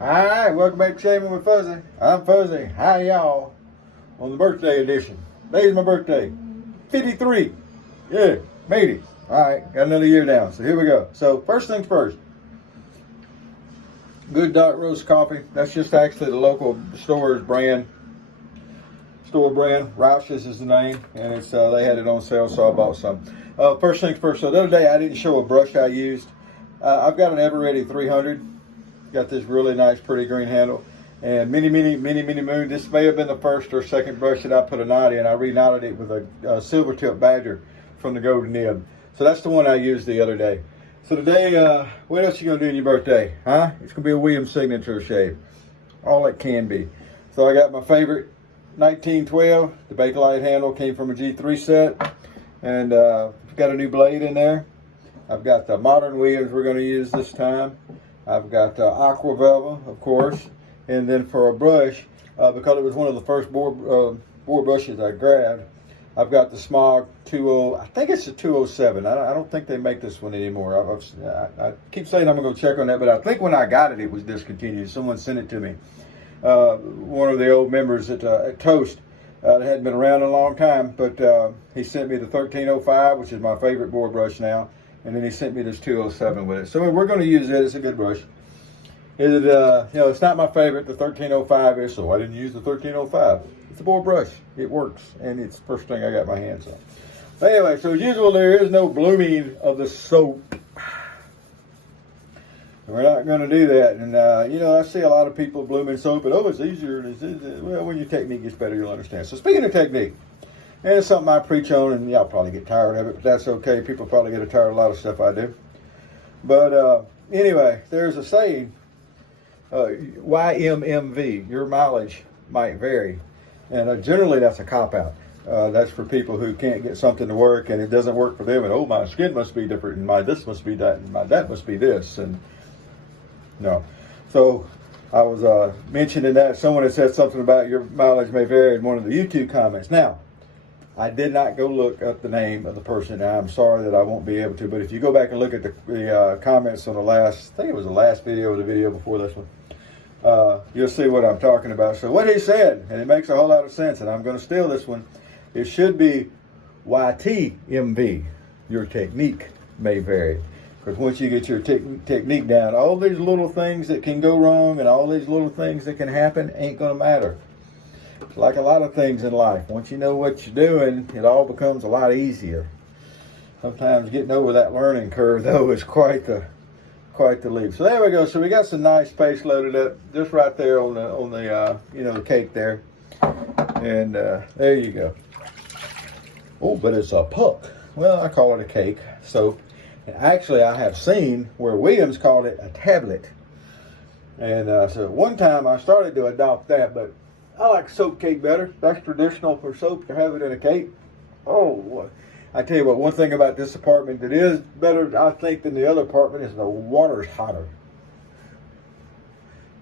Alright, welcome back to Shaving with Fuzzy. I'm Fuzzy. Hi y'all. On the birthday edition. Today's my birthday. 53. Yeah, made it. Alright, got another year down. So here we go. So first things first. Good dark roast coffee. That's just actually the local store's brand. Store brand. Roush's is the name. And it's they had it on sale, so I bought some. First things first. So the other day I didn't show a brush I used. I've got an Ever-Ready 300. Got this really nice, pretty green handle. And mini moon. This may have been the first or second brush that I put a knot in. I reknotted it with a silver tip badger from the Golden Nib. So that's the one I used the other day. So today, what else you gonna do on your birthday? Huh? It's gonna be a Williams signature shave. All it can be. So I got my favorite 1912. The Bakelite handle came from a G3 set. And got a new blade in there. I've got the modern Williams we're gonna use this time. I've got Aqua Velva, of course, and then for a brush, because it was one of the first board brushes I grabbed, I've got the Smog 20, I think it's a 207. I don't think they make this one anymore. I keep saying I'm going to go check on that, but I think when I got it, it was discontinued. Someone sent it to me. One of the old members at Toast that hadn't been around in a long time, but he sent me the 1305, which is my favorite board brush now. And then he sent me this 207 with it. So we're going to use it. It's a good brush. It's not my favorite. The 1305 is, so I didn't use the 1305. It's a board brush. It works. And it's the first thing I got my hands on. But anyway, so as usual, there is no blooming of the soap. We're not going to do that. And, I see a lot of people blooming soap. And, it's easier. Well, when your technique gets better, you'll understand. So speaking of technique. And it's something I preach on, and y'all probably get tired of it, but that's okay. People probably get tired of a lot of stuff I do. But anyway, there's a saying, YMMV, your mileage might vary. And generally that's a cop-out. That's for people who can't get something to work, and it doesn't work for them, and oh, my skin must be different, and my this must be that, and my that must be this, and no. So I was mentioning that. Someone had said something about your mileage may vary in one of the YouTube comments. Now, I did not go look up the name of the person. Now, I'm sorry that I won't be able to, but if you go back and look at the comments on the last, I think it was the last video or the video before this one, you'll see what I'm talking about. So what he said, and it makes a whole lot of sense, and I'm going to steal this one, it should be YTMV. Your technique may vary. Because once you get your technique down, all these little things that can go wrong and all these little things that can happen ain't going to matter. Like a lot of things in life, once you know what you're doing, it all becomes a lot easier. Sometimes getting over that learning curve, though, is quite the leap. So there we go. So we got some nice paste loaded up just right there on the cake there, and there you go. Oh, but it's a puck. Well, I call it a cake. So actually, I have seen where Williams called it a tablet, and so one time I started to adopt that, but I like soap cake better. That's traditional for soap to have it in a cake. Oh, I tell you what, one thing about this apartment that is better, I think, than the other apartment is the water's hotter.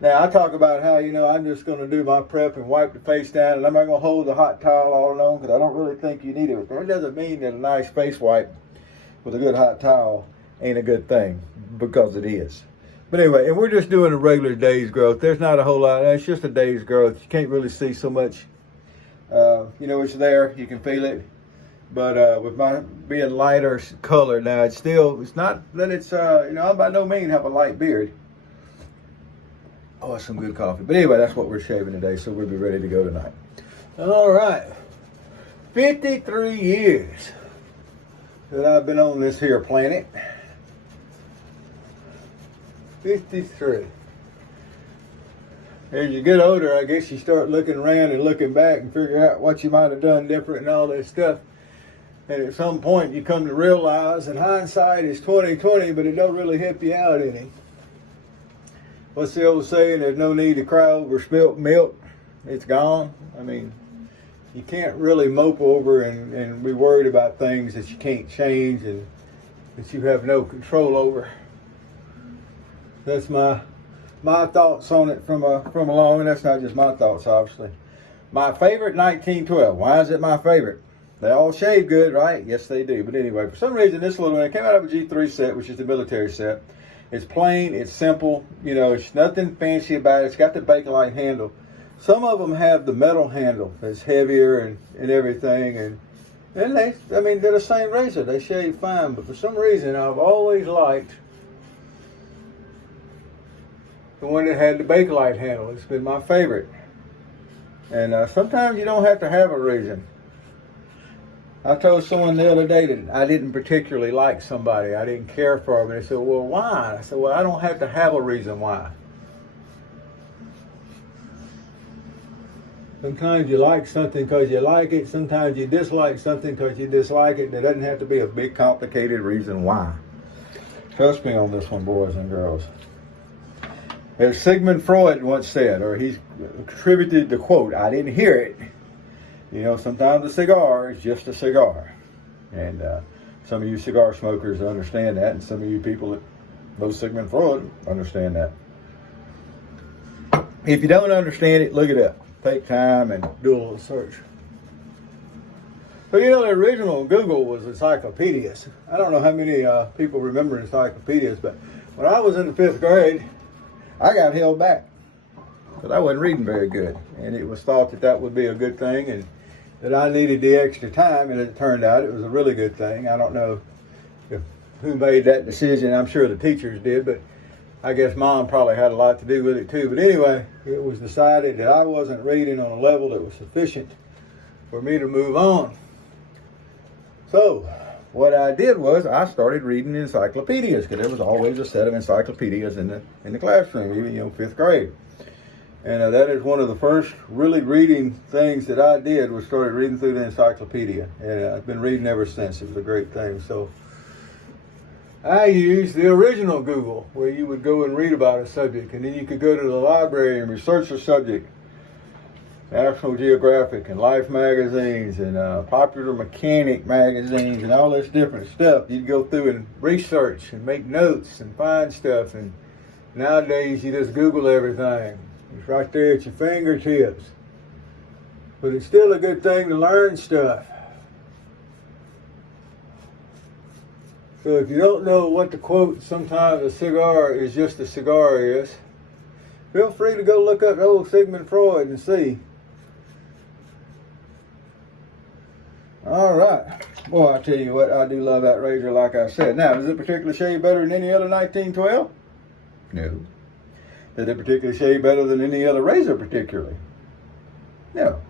Now, I talk about how, I'm just going to do my prep and wipe the face down, and I'm not going to hold the hot towel all along because I don't really think you need it. But that doesn't mean that a nice face wipe with a good hot towel ain't a good thing, because it is. But anyway, and we're just doing a regular day's growth. There's not a whole lot. It's just a day's growth. You can't really see so much. It's there. You can feel it. But with my being lighter color now, it's not that it's, I by no means have a light beard. Oh, it's some good coffee. But anyway, that's what we're shaving today, so we'll be ready to go tonight. All right. 53 years that I've been on this here planet. 53. As you get older, I guess you start looking around and looking back and figure out what you might have done different and all this stuff. And at some point, you come to realize that hindsight is 20/20, but it don't really help you out any. What's the old saying? There's no need to cry over spilt milk. It's gone. I mean, you can't really mope over and be worried about things that you can't change and that you have no control over. That's my thoughts on it from along, and that's not just my thoughts, obviously. My favorite 1912. Why is it my favorite? They all shave good, right? Yes, they do. But anyway, for some reason, this little one, it came out of a G3 set, which is the military set. It's plain, it's simple, you know, it's nothing fancy about it. It's got the Bakelite handle. Some of them have the metal handle that's heavier and everything, and they're the same razor. They shave fine, but for some reason I've always liked the one that had the Bakelite handle. It's been my favorite. And sometimes you don't have to have a reason. I told someone the other day that I didn't particularly like somebody. I didn't care for them. And they said, well, why? I said, well, I don't have to have a reason why. Sometimes you like something because you like it. Sometimes you dislike something because you dislike it. There doesn't have to be a big, complicated reason why. Trust me on this one, boys and girls. As Sigmund Freud once said, or he's attributed the quote, I didn't hear it. You know, sometimes a cigar is just a cigar. And some of you cigar smokers understand that, and some of you people that know Sigmund Freud understand that. If you don't understand it, look it up. Take time and do a little search. So, you know, the original Google was encyclopedias. I don't know how many people remember encyclopedias, but when I was in the 5th grade, I got held back because I wasn't reading very good. And it was thought that that would be a good thing and that I needed the extra time, and it turned out it was a really good thing. I don't know who made that decision. I'm sure the teachers did, but I guess Mom probably had a lot to do with it too. But anyway, it was decided that I wasn't reading on a level that was sufficient for me to move on. So what I did was I started reading encyclopedias, because there was always a set of encyclopedias in the classroom, even 5th grade. And that is one of the first really reading things that I did, was started reading through the encyclopedia. And I've been reading ever since. It was a great thing. So I used the original Google, where you would go and read about a subject, and then you could go to the library and research the subject. National Geographic and Life magazines and Popular Mechanic magazines and all this different stuff. You'd go through and research and make notes and find stuff. And nowadays you just Google everything. It's right there at your fingertips. But it's still a good thing to learn stuff. So if you don't know what the quote, sometimes a cigar is just a cigar is, feel free to go look up old Sigmund Freud and see. All right. Boy, I tell you what, I do love that razor, like I said. Now, does it particularly shave better than any other 1912? No. Does it particularly shave better than any other razor particularly? No.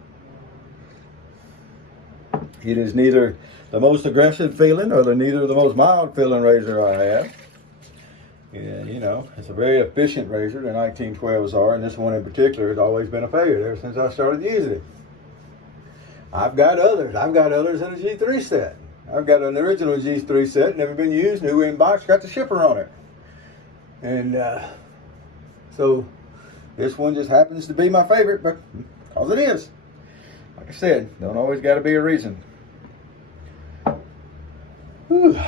It is neither the most aggressive feeling or neither the most mild feeling razor I have. Yeah, you know, it's a very efficient razor, the 1912s are, and this one in particular has always been a favorite ever since I started using it. I've got others. I've got others in a G3 set. I've got an original G3 set, never been used, new in box, got the shipper on it. And so this one just happens to be my favorite, but because it is. Like I said, don't always got to be a reason. Whew.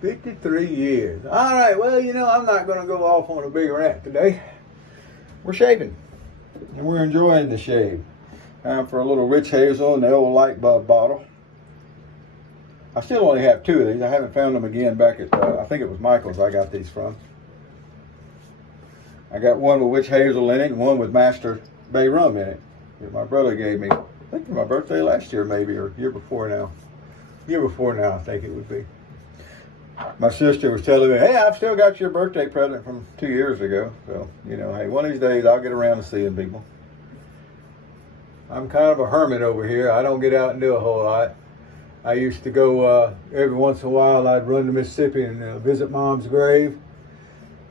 53 years. All right, well, you know, I'm not going to go off on a big rant today. We're shaving, and we're enjoying the shave. Time for a little Rich Hazel in the old light bulb bottle. I still only have 2 of these. I haven't found them again back at, I think it was Michael's I got these from. I got one with Witch Hazel in it and one with Master Bay Rum in it that my brother gave me. I think for my birthday last year maybe, or year before now. Year before now, I think it would be. My sister was telling me, hey, I've still got your birthday present from 2 years ago. So, you know, hey, one of these days I'll get around to seeing people. I'm kind of a hermit over here. I don't get out and do a whole lot. I used to go every once in a while. I'd run to Mississippi and visit Mom's grave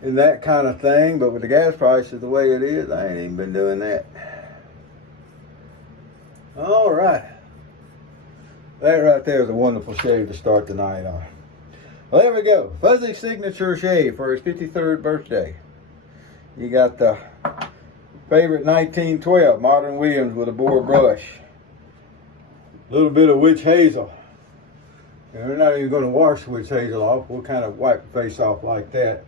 and that kind of thing. But with the gas prices the way it is, I ain't even been doing that. All right. That right there is a wonderful shave to start the night on. Well, there we go. Fuzzy signature shave for his 53rd birthday. You got the favorite 1912 Modern Williams with a boar brush. A little bit of Witch Hazel. And we're not even going to wash Witch Hazel off. We'll kind of wipe the face off like that.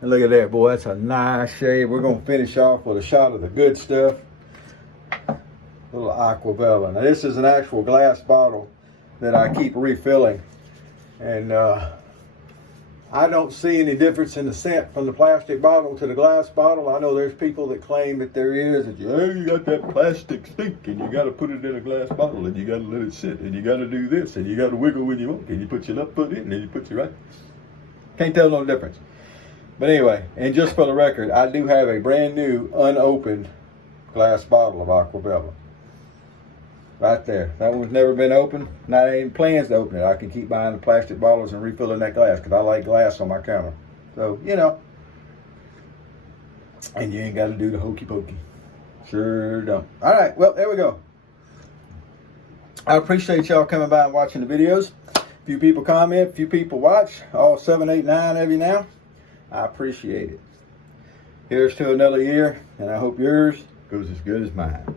And look at that, boy. That's a nice shave. We're going to finish off with a shot of the good stuff. A little Aquavella. Now, this is an actual glass bottle that I keep refilling. And I don't see any difference in the scent from the plastic bottle to the glass bottle. I know there's people that claim that there is. That you got that plastic stink, and you got to put it in a glass bottle, and you got to let it sit, and you got to do this, and you got to wiggle when you want, and you put your left foot in, and you put your right. Can't tell no difference. But anyway, and just for the record, I do have a brand new unopened glass bottle of Aquabella. Right there. That one's never been opened. Not any plans to open it. I can keep buying the plastic bottles and refilling that glass because I like glass on my counter. So, you know. And you ain't got to do the hokey pokey. Sure don't. All right. Well, there we go. I appreciate y'all coming by and watching the videos. A few people comment. A few people watch. All 7, 8, 9 of you now. I appreciate it. Here's to another year. And I hope yours goes as good as mine.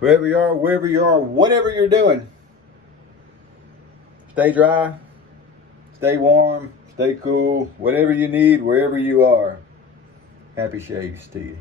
Wherever you are, whatever you're doing, stay dry, stay warm, stay cool, whatever you need, wherever you are. Happy shades to you.